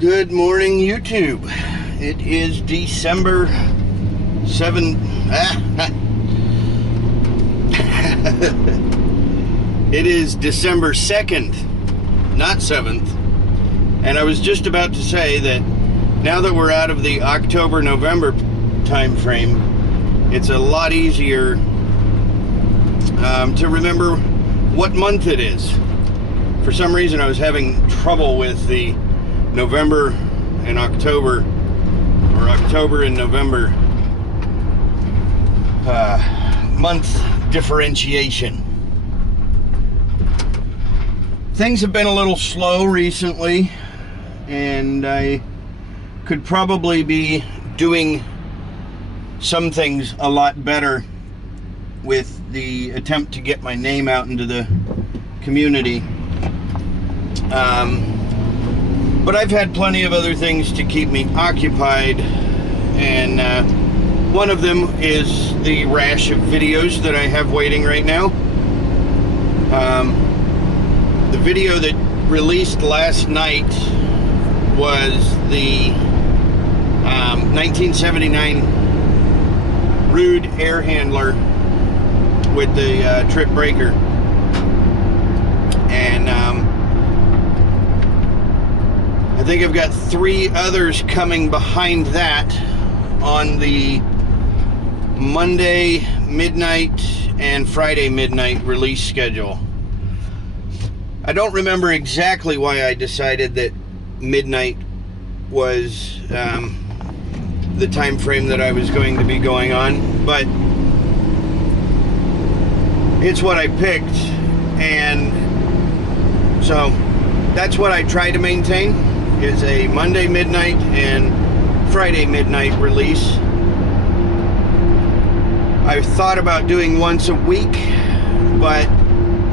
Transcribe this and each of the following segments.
Good morning, YouTube. It is December 7th. It is December 2nd, not 7th. And I was just about to say that now that we're out of the October-November time frame, it's a lot easier to remember what month it is. For some reason, I was having trouble with the November and October, or October and November month differentiation. Things have been a little slow recently, and I could probably be doing some things a lot better with the attempt to get my name out into the community. But I've had plenty of other things to keep me occupied, and one of them is the rash of videos that I have waiting right now. The video that released last night was the 1979 Rude air handler with the trip breaker, and I think I've got 3 others coming behind that on the Monday midnight and Friday midnight release schedule. I don't remember exactly why I decided that midnight was the time frame that I was going to be going on, but it's what I picked, and so that's what I try to maintain, is a Monday midnight and Friday midnight release. I've thought about doing once a week, but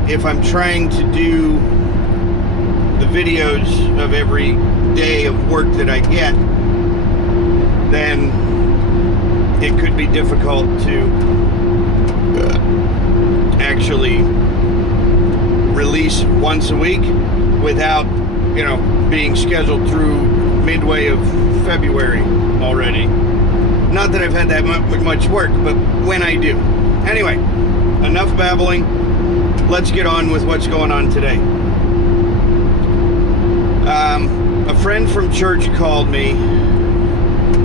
if I'm trying to do the videos of every day of work that I get, then it could be difficult to actually release once a week without, being scheduled through midway of February already. Not that I've had that much work, but when I do. Anyway, enough babbling. Let's get on with what's going on today. A friend from church called me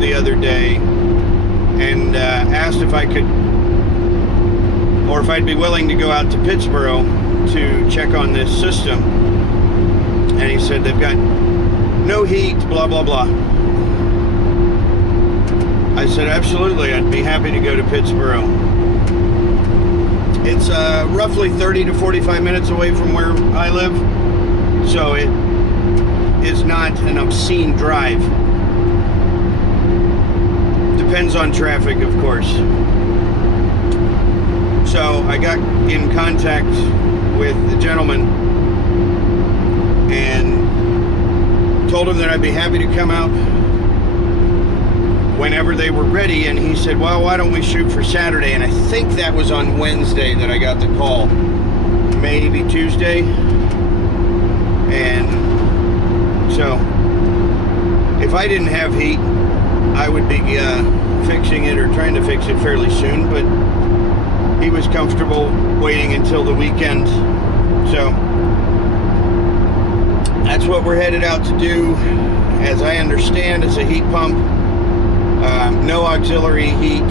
the other day and asked if I could, or if I'd be willing to go out to Pittsboro to check on this system. And he said they've got no heat, blah, blah, blah. I said, absolutely, I'd be happy to go to Pittsboro. It's roughly 30 to 45 minutes away from where I live, so it is not an obscene drive. Depends on traffic, of course. So I got in contact with the gentleman and told him that I'd be happy to come out whenever they were ready, and he said, well, why don't we shoot for Saturday? And I think that was on Wednesday that I got the call, maybe Tuesday. And so if I didn't have heat, I would be fixing it or trying to fix it fairly soon, but he was comfortable waiting until the weekend. So that's what we're headed out to do. As I understand, it's a heat pump, no auxiliary heat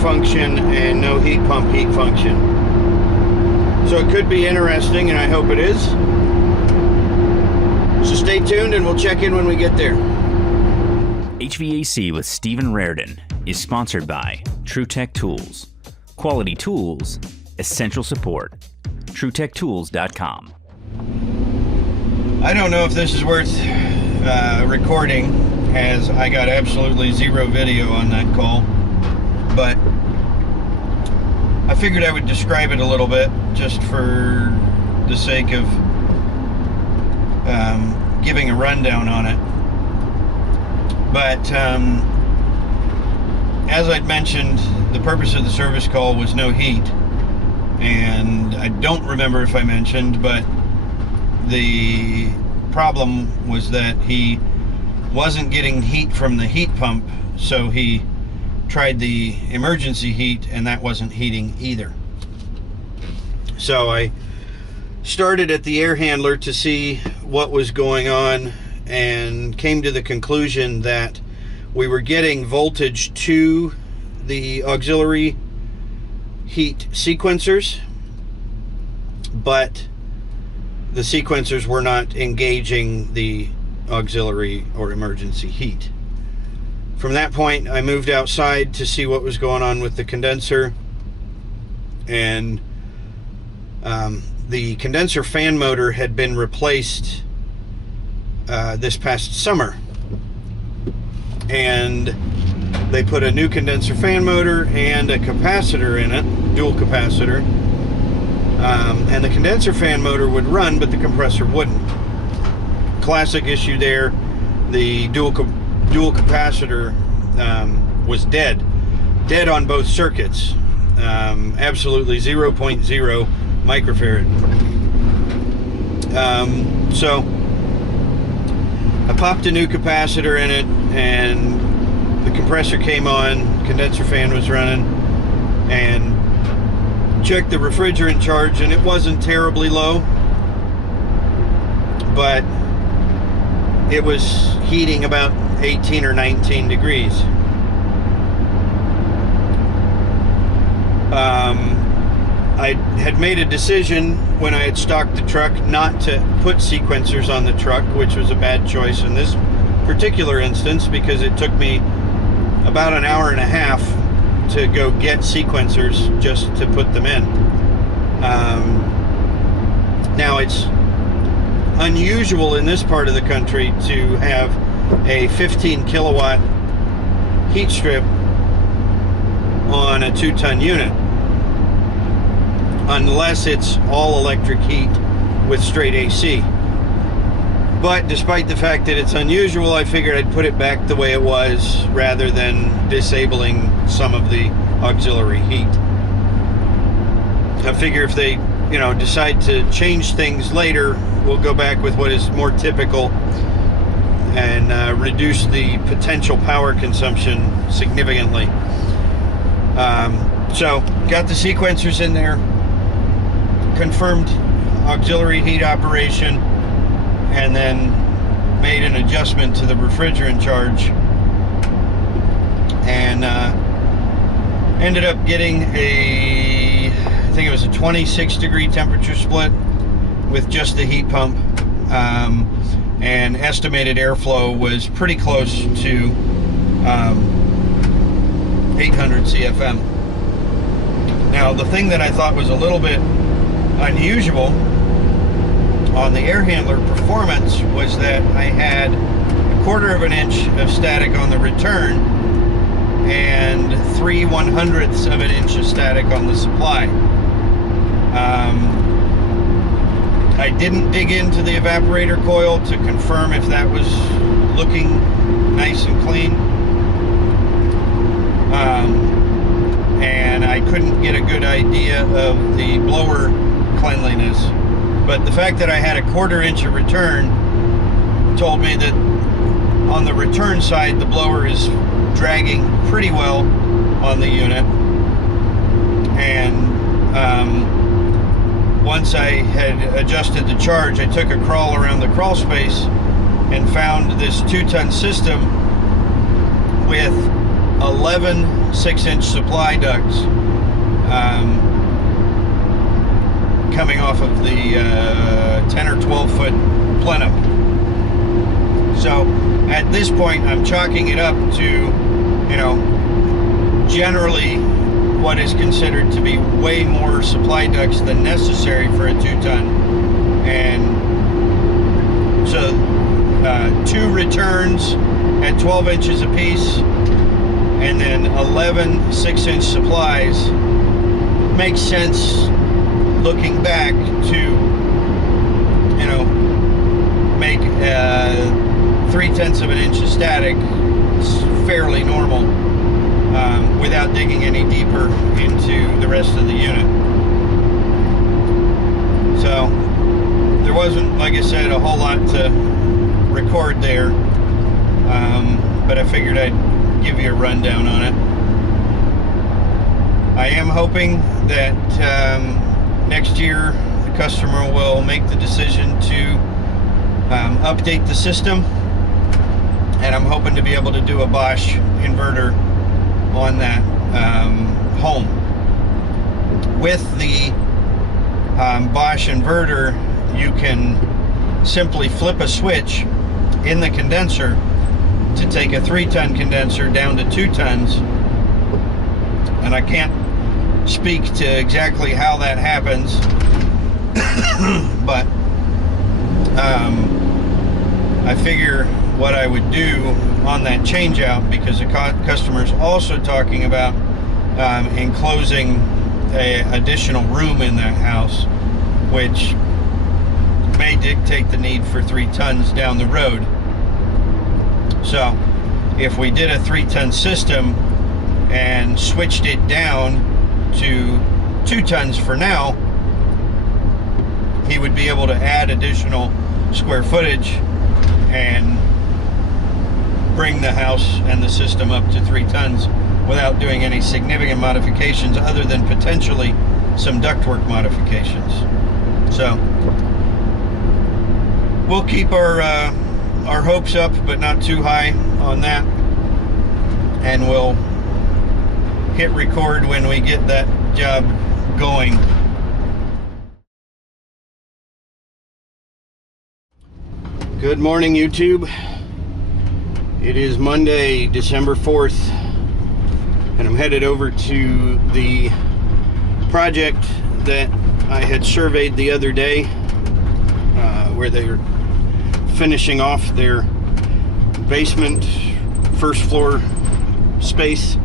function, and no heat pump heat function. So it could be interesting, and I hope it is. So stay tuned, and we'll check in when we get there. HVAC with Stephen Rardon is sponsored by TrueTech Tools. Quality tools, essential support. TrueTechTools.com. I don't know if this is worth recording, as I got absolutely zero video on that call, but I figured I would describe it a little bit just for the sake of giving a rundown on it. But as I'd mentioned, the purpose of the service call was no heat, and I don't remember if I mentioned, but the problem was that he wasn't getting heat from the heat pump, so he tried the emergency heat, and that wasn't heating either. So I started at the air handler to see what was going on, and came to the conclusion that we were getting voltage to the auxiliary heat sequencers, but the sequencers were not engaging the auxiliary or emergency heat. From that point, I moved outside to see what was going on with the condenser, and the condenser fan motor had been replaced this past summer, and they put a new condenser fan motor and a capacitor in it, dual capacitor, and the condenser fan motor would run, but the compressor wouldn't. Classic issue there. The dual capacitor was dead on both circuits. Absolutely 0.0 microfarad. So I popped a new capacitor in it, and the compressor came on, condenser fan was running, and checked the refrigerant charge, and it wasn't terribly low, but it was heating about 18 or 19 degrees. I had made a decision when I had stocked the truck not to put sequencers on the truck, which was a bad choice in this particular instance, because it took me about an hour and a half to go get sequencers just to put them in. Now, it's unusual in this part of the country to have a 15 kilowatt heat strip on a 2-ton unit, unless it's all electric heat with straight AC. But despite the fact that it's unusual, I figured I'd put it back the way it was rather than disabling some of the auxiliary heat. I figure if they, decide to change things later, we'll go back with what is more typical and reduce the potential power consumption significantly. So got the sequencers in there, confirmed auxiliary heat operation, and then made an adjustment to the refrigerant charge, and ended up getting I think it was a 26 degree temperature split with just the heat pump, and estimated airflow was pretty close to 800 CFM. Now, the thing that I thought was a little bit unusual on the air handler performance was that I had 1/4 of an inch of static on the return and 3/100ths of an inch of static on the supply. I didn't dig into the evaporator coil to confirm if that was looking nice and clean, and I couldn't get a good idea of the blower cleanliness. But the fact that I had 1/4 inch of return told me that on the return side the blower is dragging pretty well on the unit. And once I had adjusted the charge, I took a crawl around the crawl space and found this 2-ton system with 11 6-inch supply ducts coming off of the 10 or 12 foot plenum. So at this point, I'm chalking it up to, generally what is considered to be way more supply ducts than necessary for a 2-ton. And so 2 returns at 12 inches apiece, and then 11 6-inch supplies makes sense looking back to, make 3/10 of an inch of static fairly normal, without digging any deeper into the rest of the unit. So there wasn't, like I said, a whole lot to record there. but I figured I'd give you a rundown on it. I am hoping that next year the customer will make the decision to update the system, and I'm hoping to be able to do a Bosch inverter on that home. With the Bosch inverter, you can simply flip a switch in the condenser to take a 3-ton condenser down to 2 tons, and I can't speak to exactly how that happens, but I figure what I would do on that change out, because the customer's also talking about enclosing an additional room in that house, which may dictate the need for 3 tons down the road. So if we did a 3-ton system and switched it down to 2 tons for now, he would be able to add additional square footage and bring the house and the system up to 3 tons without doing any significant modifications, other than potentially some ductwork modifications. So we'll keep our hopes up, but not too high on that, and we'll hit record when we get that job going. Good morning, YouTube. It is Monday, December 4th, and I'm headed over to the project that I had surveyed the other day, where they were finishing off their basement first floor space.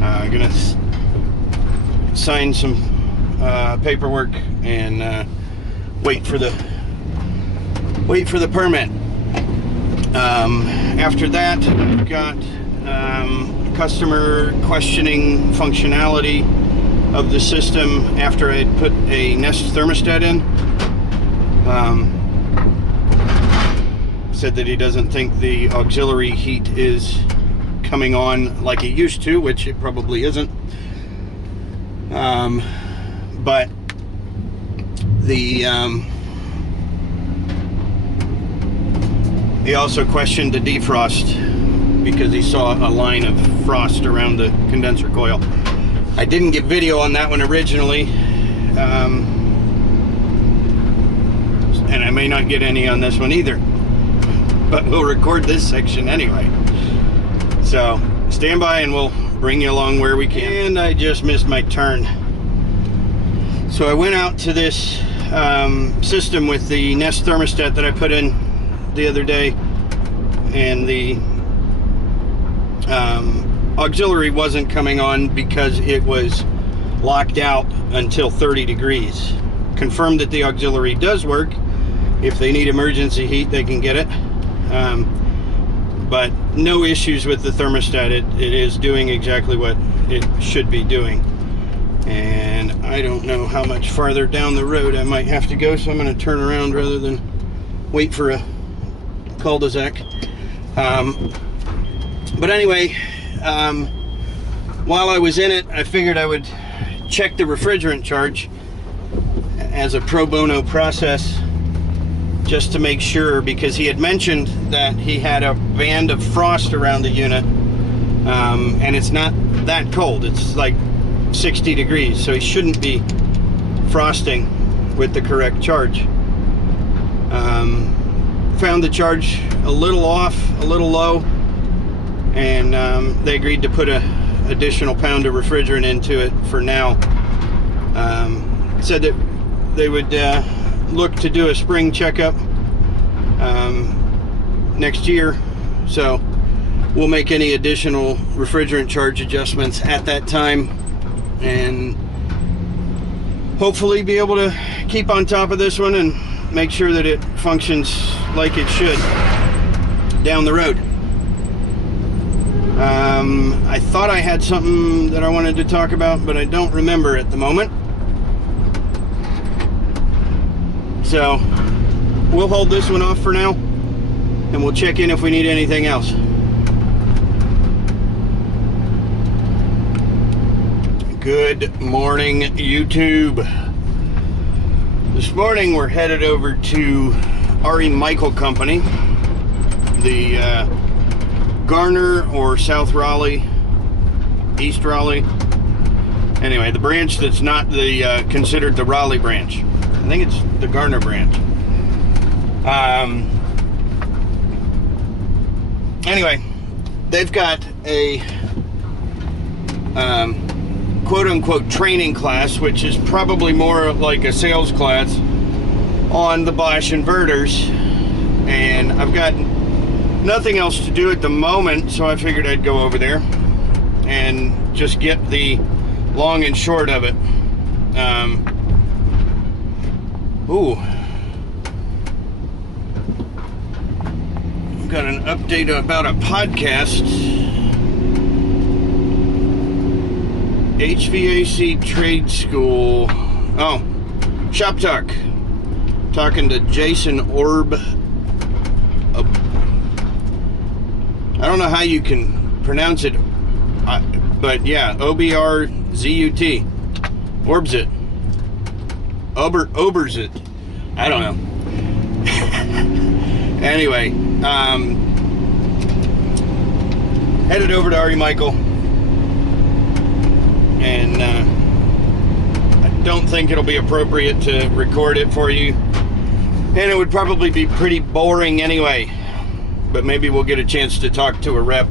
I'm gonna sign some paperwork and wait for the permit. After that, we've got customer questioning functionality of the system after I put a Nest thermostat in. Said that he doesn't think the auxiliary heat is coming on like it used to, which it probably isn't. But the he also questioned the defrost because he saw a line of frost around the condenser coil. I didn't get video on that one originally, and I may not get any on this one either, but we'll record this section anyway. So stand by and we'll bring you along where we can. And I just missed my turn. So I went out to this system with the Nest thermostat that I put in the other day, and the auxiliary wasn't coming on because it was locked out until 30 degrees. Confirmed that the auxiliary does work. If they need emergency heat, they can get it. But no issues with the thermostat. It is doing exactly what it should be doing. And I don't know how much farther down the road I might have to go, so I'm going to turn around rather than wait for a cul-de-sac. But anyway, while I was in it, I figured I would check the refrigerant charge as a pro bono process, just to make sure, because he had mentioned that he had a band of frost around the unit, and it's not that cold. It's like 60 degrees, so he shouldn't be frosting with the correct charge. Found the charge a little off, a little low, and they agreed to put an additional pound of refrigerant into it for now. Said that they would look to do a spring checkup next year, so we'll make any additional refrigerant charge adjustments at that time, and hopefully be able to keep on top of this one and make sure that it functions like it should down the road. I thought I had something that I wanted to talk about, but I don't remember at the moment. So we'll hold this one off for now, and we'll check in if we need anything else. Good morning, YouTube. This morning we're headed over to R.E. Michael Company, the Garner or South Raleigh, East Raleigh. Anyway, the branch that's not the considered the Raleigh branch. I think it's the Garner branch. Anyway, they've got a quote-unquote training class, which is probably more like a sales class on the Bosch inverters, and I've got nothing else to do at the moment, so I figured I'd go over there and just get the long and short of it. I've got an update about a podcast. HVAC Trade School. Oh, Shop Talk. Talking to Jason Orb. I don't know how you can pronounce it, but yeah, O-B-R-Z-U-T. Orbzit. Oberzit. I don't know. Anyway, headed over to R.E. Michael. And I don't think it'll be appropriate to record it for you, and it would probably be pretty boring anyway, but maybe we'll get a chance to talk to a rep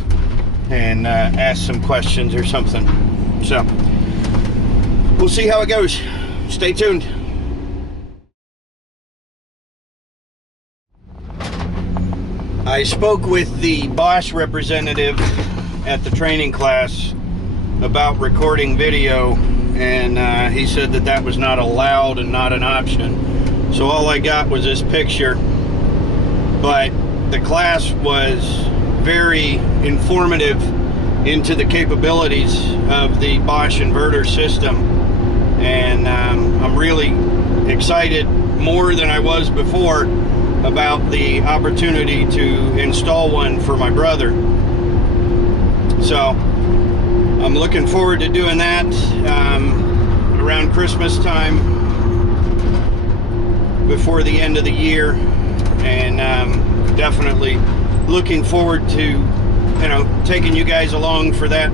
and ask some questions or something. So we'll see how it goes. Stay tuned. I spoke with the Bosch representative at the training class about recording video, and he said that that was not allowed and not an option. So all I got was this picture, but the class was very informative into the capabilities of the Bosch inverter system, and I'm really excited, more than I was before, about the opportunity to install one for my brother. So I'm looking forward to doing that around Christmas time, before the end of the year, and definitely looking forward to, taking you guys along for that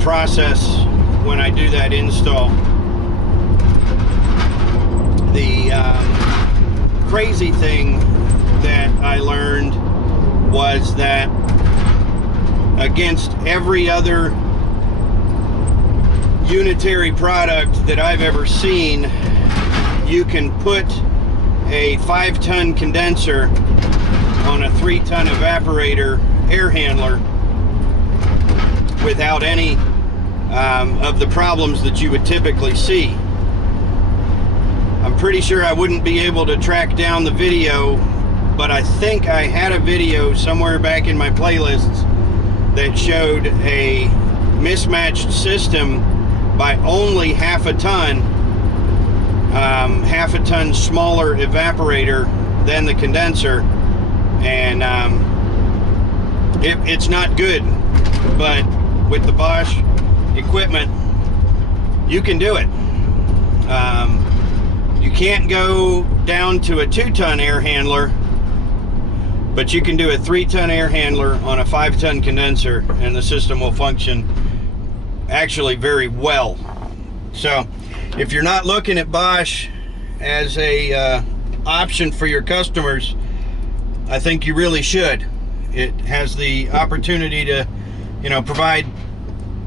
process when I do that install. The crazy thing that I learned was that against every other unitary product that I've ever seen, you can put a 5-ton condenser on a 3-ton evaporator air handler without any of the problems that you would typically see. I'm pretty sure I wouldn't be able to track down the video, but I think I had a video somewhere back in my playlists that showed a mismatched system by only half a ton smaller evaporator than the condenser, and it's not good, but with the Bosch equipment you can do it. You can't go down to a 2-ton air handler, but you can do a 3-ton air handler on a 5-ton condenser, and the system will function actually very well. So if you're not looking at Bosch as a option for your customers, I think you really should. It has the opportunity to, provide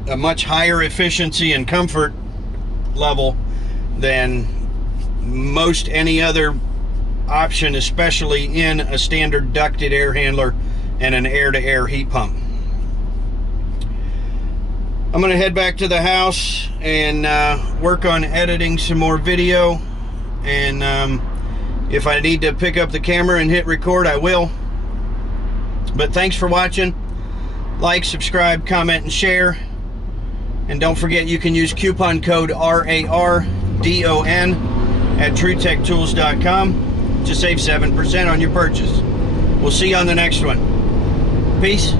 a much higher efficiency and comfort level than most any other option, especially in a standard ducted air handler and an air-to-air heat pump. I'm gonna head back to the house and work on editing some more video, and if I need to pick up the camera and hit record, I will. But thanks for watching. Like, subscribe, comment, and share. And don't forget, you can use coupon code RARDON at TrueTechTools.com to save 7% on your purchase. We'll see you on the next one. Peace.